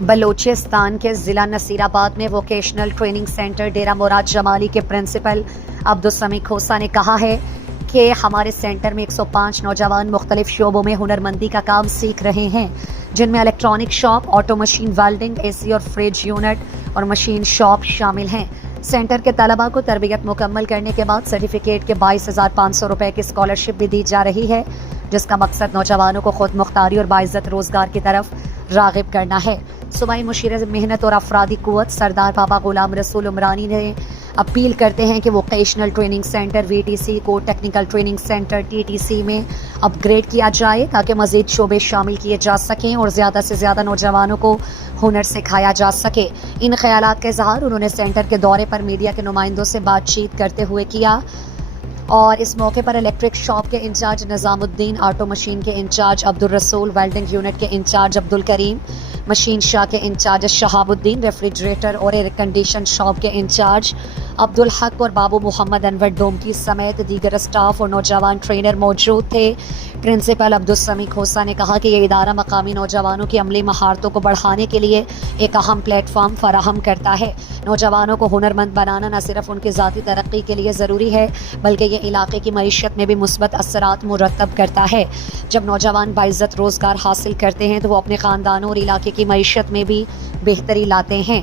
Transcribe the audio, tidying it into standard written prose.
بلوچستان کے ضلع نصیر آباد میں ووکیشنل ٹریننگ سینٹر ڈیرہ مراد جمالی کے پرنسپل عبدالسمیع کھوسہ نے کہا ہے کہ ہمارے سینٹر میں 105 نوجوان مختلف شعبوں میں ہنرمندی کا کام سیکھ رہے ہیں، جن میں electronic shop, auto machine welding, A C اور فریج یونٹ اور مشین شاپ شامل ہیں۔ سینٹر کے طلباء کو تربیت مکمل کرنے کے بعد سرٹیفکیٹ کے 22,500 روپے کی اسکالرشپ بھی دی جا رہی ہے، جس کا مقصد نوجوانوں کو خود مختاری اور باعزت روزگار کی طرف راغب کرنا ہے۔ صوبائی مشیر محنت اور افرادی قوت سردار بابا غلام رسول عمرانی نے اپیل کرتے ہیں کہ ووکیشنل ٹریننگ سینٹر VTC کو ٹیکنیکل ٹریننگ سینٹر TTC میں اپ گریڈ کیا جائے تاکہ مزید شعبے شامل کیے جا سکیں اور زیادہ سے زیادہ نوجوانوں کو ہنر سکھایا جا سکے۔ ان خیالات کا اظہار انہوں نے سینٹر کے دورے پر میڈیا کے نمائندوں سے بات چیت کرتے ہوئے کیا اور اس موقع پر الیکٹرک شاپ کے انچارج نظام الدین، آٹو مشین کے انچارج عبدالرسول، ویلڈنگ یونٹ کے انچارج عبدالکریم، مشین شاہ کے انچارج شہاب الدین، ریفریجریٹر اور ایئر کنڈیشن شاپ کے انچارج عبدالحق اور بابو محمد انور ڈومکی سمیت دیگر اسٹاف اور نوجوان ٹرینر موجود تھے۔ پرنسپل عبدالسمیع کھوسہ نے کہا کہ یہ ادارہ مقامی نوجوانوں کی عملی مہارتوں کو بڑھانے کے لیے ایک اہم پلیٹ فارم فراہم کرتا ہے۔ نوجوانوں کو ہنرمند بنانا نہ صرف ان کی ذاتی ترقی کے لیے ضروری ہے بلکہ یہ علاقے کی معیشت میں بھی مثبت اثرات مرتب کرتا ہے۔ جب نوجوان باعزت روزگار حاصل کرتے ہیں تو وہ اپنے خاندانوں اور علاقے کی معیشت میں بھی بہتری لاتے ہیں۔